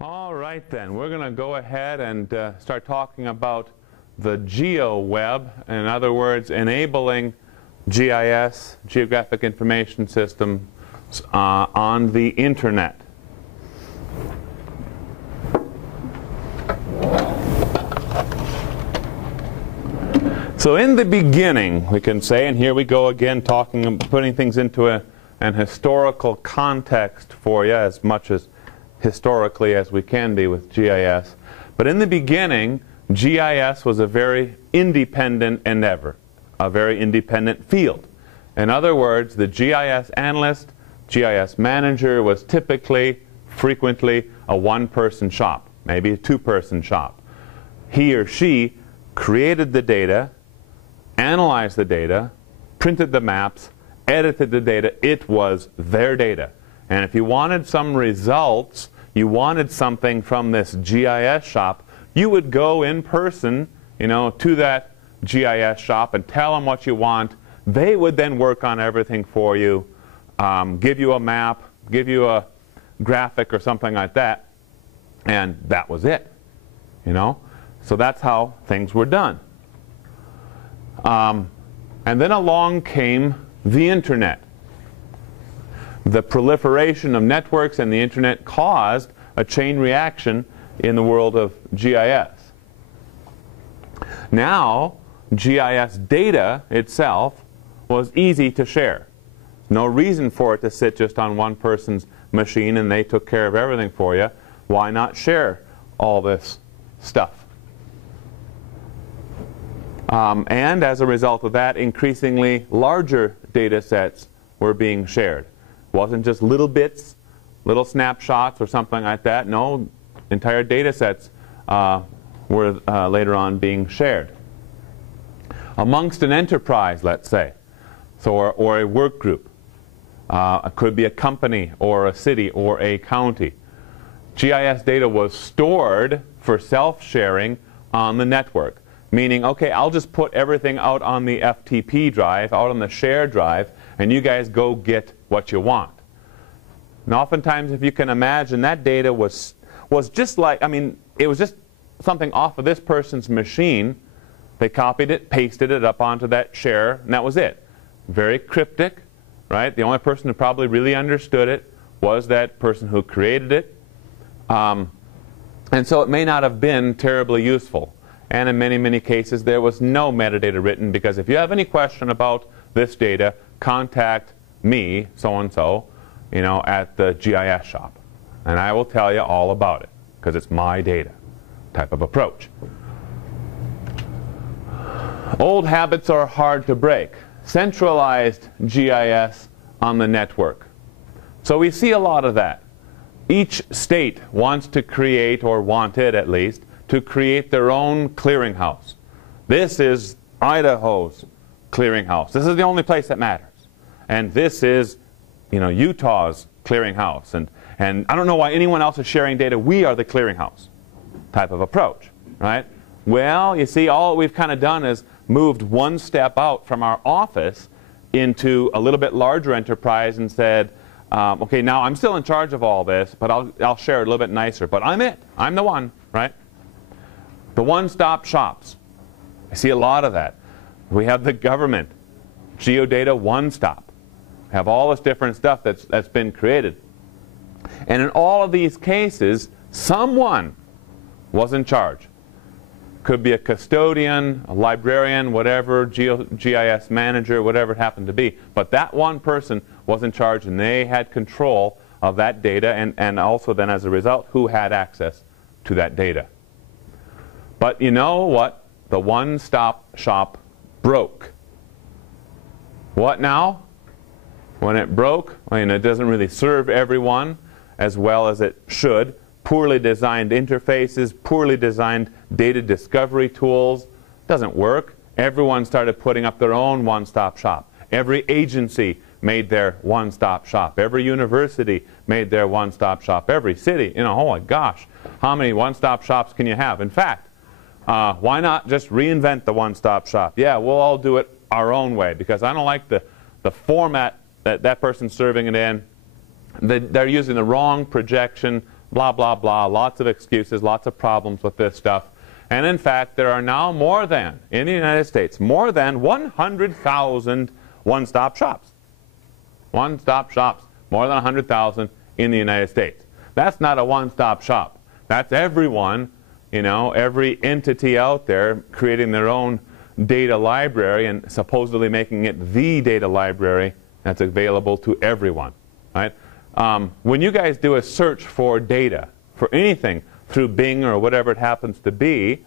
All right then, we're going to go ahead and start talking about the GeoWeb. In other words, enabling GIS, Geographic Information Systems, on the internet. So in the beginning, we can say, and here we go again talking and putting things into an historical context for you, as much as historically as we can be with GIS. But in the beginning, GIS was a very independent endeavor, a very independent field. In other words, the GIS analyst, GIS manager was typically, frequently, a one-person shop, maybe a two-person shop. He or she created the data, analyzed the data, printed the maps, edited the data. It was their data. And if you wanted some results, you wanted something from this GIS shop, you would go in person, to that GIS shop and tell them what you want. They would then work on everything for you, give you a map, give you a graphic or something like that, and that was it. So that's how things were done. And then along came the internet. The proliferation of networks and the internet caused a chain reaction in the world of GIS. Now, GIS data itself was easy to share. No reason for it to sit just on one person's machine and they took care of everything for you. Why not share all this stuff? And as a result of that, increasingly larger data sets were being shared. It wasn't just little bits, little snapshots or something like that. No, entire data sets were later on being shared. Amongst an enterprise, let's say, or a work group. It could be a company or a city or a county. GIS data was stored for self-sharing on the network. Meaning, okay, I'll just put everything out on the FTP drive, out on the shared drive, and you guys go get what you want. And oftentimes, if you can imagine, that data was just like, it was just something off of this person's machine. They copied it, pasted it up onto that share, and that was it. Very cryptic, right? The only person who probably really understood it was that person who created it. And so it may not have been terribly useful. And in many, many cases, there was no metadata written, because if you have any question about this data, contact me, so-and-so, at the GIS shop. And I will tell you all about it, because it's my data type of approach. Old habits are hard to break. Centralized GIS on the network. So we see a lot of that. Each state wants to create, or wanted at least, to create their own clearinghouse. This is Idaho's clearinghouse. This is the only place that matters. And this is, Utah's clearinghouse. And I don't know why anyone else is sharing data. We are the clearinghouse type of approach, right? Well, you see, all we've kind of done is moved one step out from our office into a little bit larger enterprise and said, okay, now I'm still in charge of all this, but I'll share it a little bit nicer. But I'm it. I'm the one, right? The one-stop shops. I see a lot of that. We have the government, Geodata one-stop. We have all this different stuff that's been created. And in all of these cases, someone was in charge. Could be a custodian, a librarian, whatever, GIS manager, whatever it happened to be. But that one person was in charge, and they had control of that data, and also then, as a result, who had access to that data. But you know what? The one-stop shop broke. What now? When it broke, it doesn't really serve everyone as well as it should. Poorly designed interfaces, poorly designed data discovery tools. Doesn't work. Everyone started putting up their own one-stop shop. Every agency made their one-stop shop. Every university made their one-stop shop. Every city, oh my gosh, how many one-stop shops can you have? In fact, why not just reinvent the one-stop shop? Yeah, we'll all do it our own way, because I don't like the format that person's serving it in. They're using the wrong projection, blah, blah, blah, lots of excuses, lots of problems with this stuff. And in fact, there are now more than, in the United States, more than 100,000 one-stop shops. One-stop shops, more than 100,000 in the United States. That's not a one-stop shop. That's everyone, you know, every entity out there creating their own data library and supposedly making it the data library that's available to everyone, right? When you guys do a search for data, for anything, through Bing or whatever it happens to be,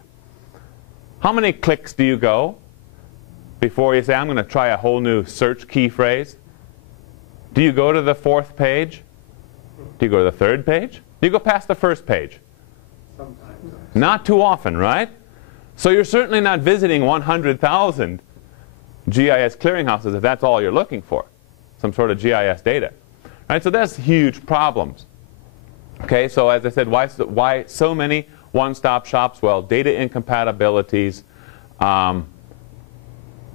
how many clicks do you go before you say, I'm going to try a whole new search key phrase? Do you go to the 4th page? Do you go to the 3rd page? Do you go past the 1st page? Sometimes. Not too often, right? So you're certainly not visiting 100,000 GIS clearinghouses if that's all you're looking for, some sort of GIS data. Right? So that's huge problems. Okay, so as I said, why so many one-stop shops? Well, data incompatibilities,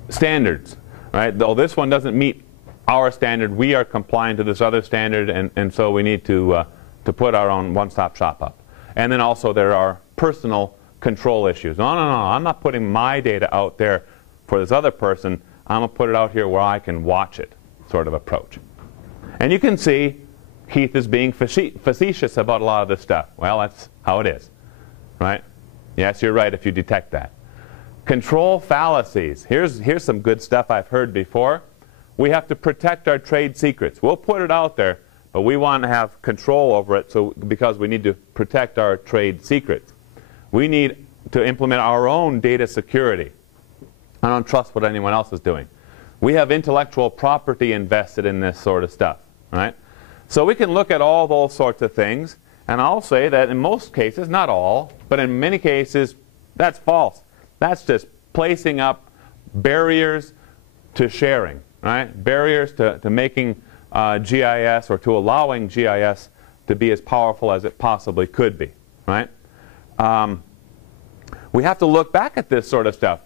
standards, right? Though this one doesn't meet our standard, we are compliant to this other standard, and so we need to put our own one-stop shop up. And then also there are personal control issues. No, I'm not putting my data out there for this other person. I'm going to put it out here where I can watch it, sort of approach. And you can see Keith is being facetious about a lot of this stuff. Well, that's how it is, right? Yes, you're right if you detect that. Control fallacies. Here's some good stuff I've heard before. We have to protect our trade secrets. We'll put it out there, but we want to have control over it because we need to protect our trade secrets. We need to implement our own data security. I don't trust what anyone else is doing. We have intellectual property invested in this sort of stuff, right? So we can look at all those sorts of things, and I'll say that in most cases, not all, but in many cases, that's false. That's just placing up barriers to sharing, right? Barriers to making GIS or to allowing GIS to be as powerful as it possibly could be, right? We have to look back at this sort of stuff.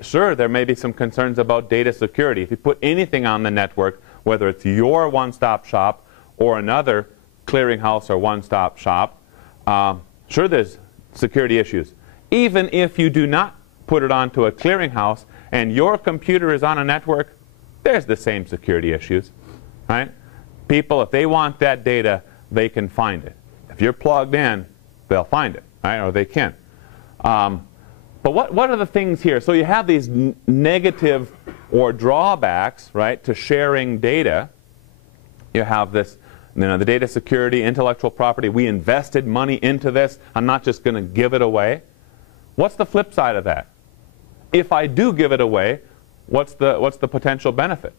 Sure, there may be some concerns about data security. If you put anything on the network, whether it's your one-stop shop or another clearinghouse or one-stop shop, sure there's security issues. Even if you do not put it onto a clearinghouse and your computer is on a network, there's the same security issues, right? People, if they want that data, they can find it. If you're plugged in, they'll find it, right? Or they can. But what are the things here? So you have these negative or drawbacks, right, to sharing data. You have this, you know, the data security, intellectual property. We invested money into this. I'm not just going to give it away. What's the flip side of that? If I do give it away, what's the potential benefit?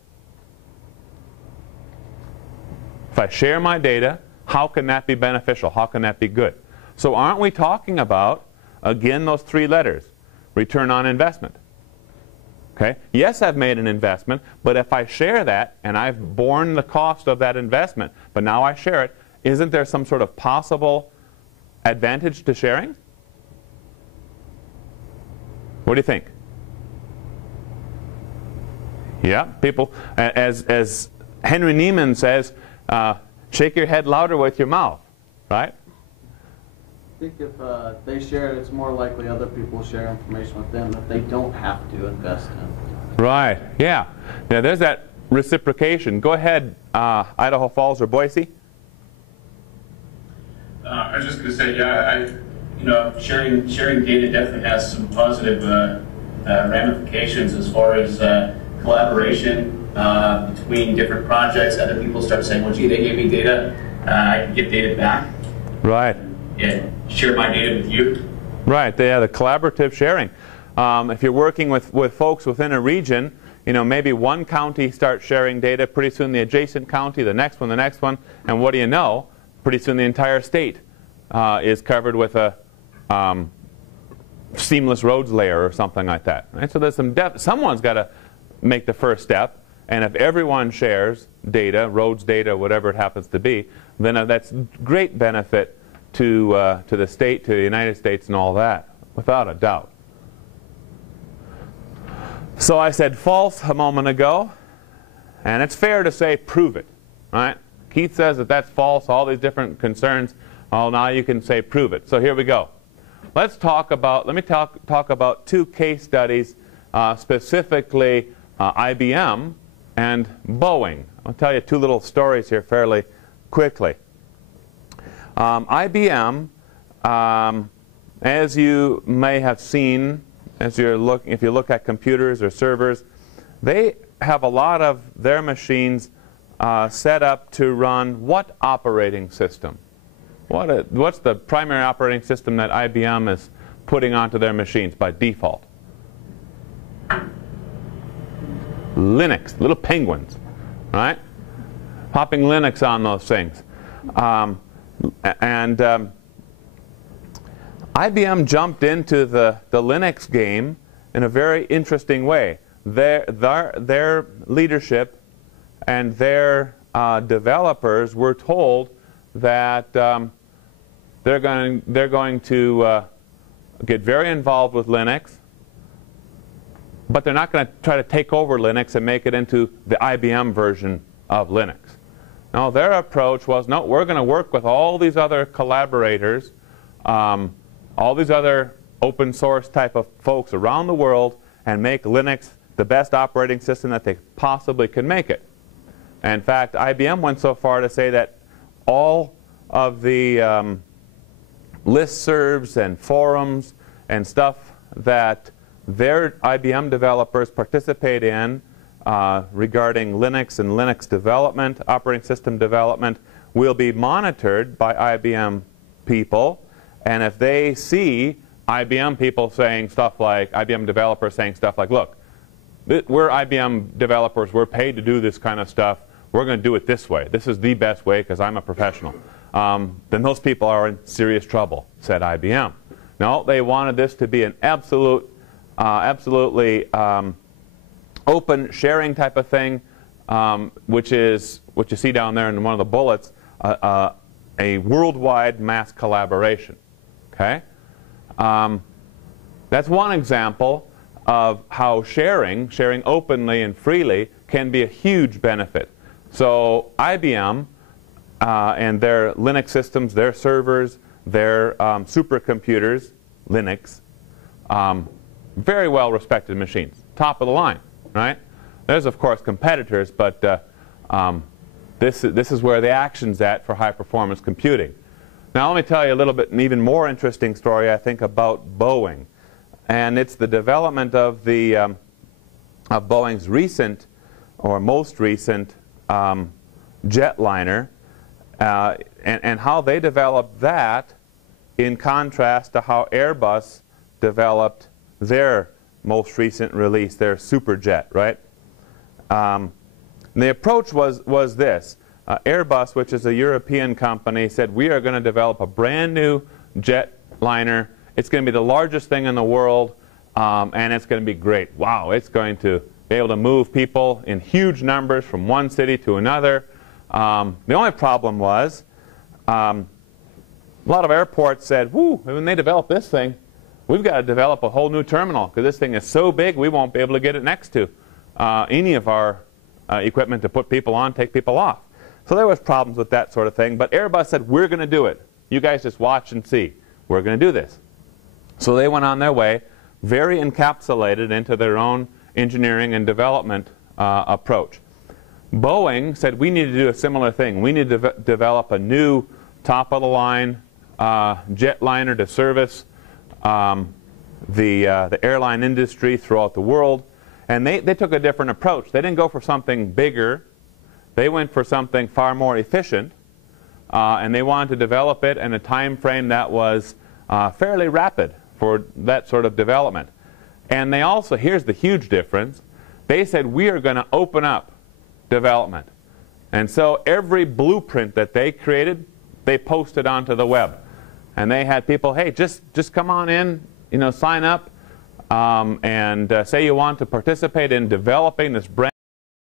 If I share my data, how can that be beneficial? How can that be good? So aren't we talking about, again, those 3 letters? Return on investment. Okay? Yes, I've made an investment, but if I share that, and I've borne the cost of that investment, but now I share it, isn't there some sort of possible advantage to sharing? What do you think? Yeah, people, as Henry Neiman says, shake your head louder with your mouth, right? I think if they share it, it's more likely other people share information with them that they don't have to invest in. Right, yeah. Yeah, there's that reciprocation. Go ahead, Idaho Falls or Boise. I was just going to say, yeah, sharing data definitely has some positive ramifications as far as collaboration between different projects. Other people start saying, well, gee, they gave me data, I can get data back. Right. Yeah, share my data with you. Right, yeah, the collaborative sharing. If you're working with folks within a region, you know, maybe one county starts sharing data, pretty soon the adjacent county, the next one, and what do you know? Pretty soon the entire state is covered with a seamless roads layer or something like that. Right? So there's some depth. Someone's got to make the first step, and if everyone shares data, roads data, whatever it happens to be, then that's great benefit to the state, to the United States, and all that, without a doubt. So I said false a moment ago, and it's fair to say prove it, right? Keith says that that's false, all these different concerns. Oh, now you can say prove it. So here we go. Let me talk about two case studies, specifically IBM and Boeing. I'll tell you two little stories here fairly quickly. IBM, as you may have seen, if you look at computers or servers, they have a lot of their machines set up to run what operating system? What's the primary operating system that IBM is putting onto their machines by default? Linux, little penguins, right? Popping Linux on those things. IBM jumped into the Linux game in a very interesting way. Their leadership and their developers were told that they're going to get very involved with Linux, but they're not going to try to take over Linux and make it into the IBM version of Linux. No, their approach was, no, we're going to work with all these other collaborators, all these other open source type of folks around the world, and make Linux the best operating system that they possibly can make it. And in fact, IBM went so far to say that all of the listservs and forums and stuff that their IBM developers participate in regarding Linux and Linux development, operating system development, will be monitored by IBM people. And if they see IBM people saying stuff like, IBM developers saying stuff like, look, we're IBM developers, we're paid to do this kind of stuff, we're going to do it this way. This is the best way because I'm a professional. Then those people are in serious trouble, said IBM. No, they wanted this to be an absolutely open sharing type of thing, which is what you see down there in one of the bullets, a worldwide mass collaboration. Okay? That's one example of how sharing openly and freely can be a huge benefit. So IBM and their Linux systems, their servers, their supercomputers, Linux, very well respected machines, top of the line, right? There's of course competitors, but this is where the action's at for high performance computing. Now let me tell you a little bit, an even more interesting story I think about Boeing, and it's the development of the of Boeing's recent or most recent jetliner, and how they developed that in contrast to how Airbus developed their most recent release, their Superjet, right? The approach was this. Airbus, which is a European company, said we are going to develop a brand new jetliner. It's going to be the largest thing in the world, and it's going to be great. Wow, it's going to be able to move people in huge numbers from one city to another. The only problem was a lot of airports said, whoo, when they develop this thing, we've got to develop a whole new terminal because this thing is so big we won't be able to get it next to any of our equipment to put people on, take people off. So there was problems with that sort of thing, but Airbus said, we're going to do it. You guys just watch and see. We're going to do this. So they went on their way, very encapsulated into their own engineering and development approach. Boeing said, we need to do a similar thing. We need to develop a new top-of-the-line jetliner to service the airline industry throughout the world. And they took a different approach. They didn't go for something bigger. They went for something far more efficient. And they wanted to develop it in a time frame that was fairly rapid for that sort of development. And they also, here's the huge difference, they said we are going to open up development. And so every blueprint that they created, they posted onto the web. And they had people, hey, just come on in, sign up, and say you want to participate in developing this brand